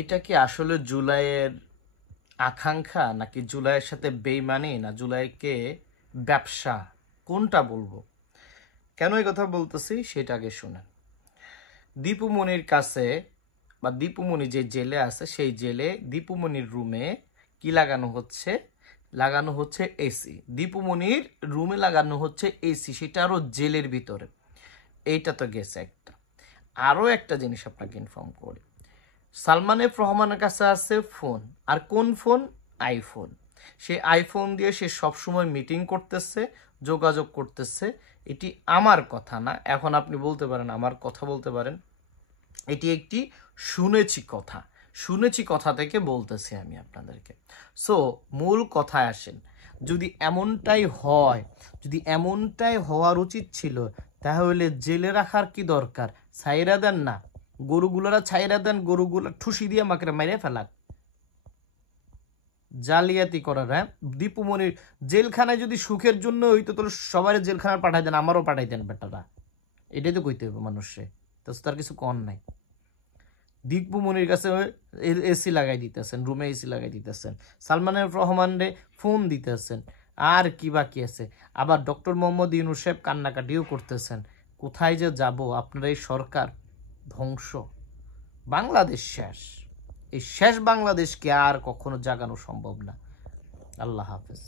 এটা কি আসলে জুলাইয়ের আকাঙ্ক্ষা নাকি জুলাইয়ের সাথে বেইমানি না জুলাইকে ব্যবসা কোনটা বলবো? কেন এই কথা বলতেছি সেটা আগে শুনেন। দীপুমণির কাছে বা দীপুমণি যে জেলে আছে সেই জেলে দীপুমণির রুমে কি লাগানো হচ্ছে এসি। দীপুমণির রুমে লাগানো হচ্ছে এসি, সেটা আরো জেলের ভিতরে। এইটা তো গেছে একটা। আরো একটা জিনিস আপনাকে ইনফর্ম করি, সালমান এফ রহমানের কাছে আছে ফোন। আর কোন ফোন? আইফোন। সে আইফোন দিয়ে সে সবসময় মিটিং করতেছে, যোগাযোগ করতেছে। এটি আমার কথা না, এখন আপনি বলতে পারেন আমার কথা বলতে পারেন, এটি একটি শুনেছি কথা থেকে বলতেছি আমি আপনাদেরকে। সো মূল কথায় আসেন, যদি এমনটাই হওয়ার উচিত ছিল তাহলে জেলে রাখার কি দরকার? ছাইরা দেন না, গরুগুলোরা ছাইরা দেন, গরুগুলো ঠুসি দিয়ে মাকে মেরে ফেলাক। জালিয়াতি করার, হ্যাঁ? দীপুমণির জেলখানায় যদি সুখের জন্য হইতো তাহলে সবাই জেলখানায় পাঠাই দেন, আমারও পাঠাই দেন বেটারা। এটাই তো কইতে হবে মানুষে, তো তার কিছু কর নাই। দীপুমণির কাছে এসি লাগাই দিতেছেন, রুমে এসি লাগাই দিতেছেন, সালমানের রহমানরে ফোন দিতেছেন, আর কি বাকি আছে? আবার ডক্টর মোহাম্মদ ইউনূস সাহেব কান্নাকাটিও করতেছেন। কোথায় যে যাব? আপনার এই সরকার ধ্বংস, বাংলাদেশ শেষ। এই শেষ বাংলাদেশকে আর কখনো জাগানো সম্ভব না। আল্লাহ হাফেজ।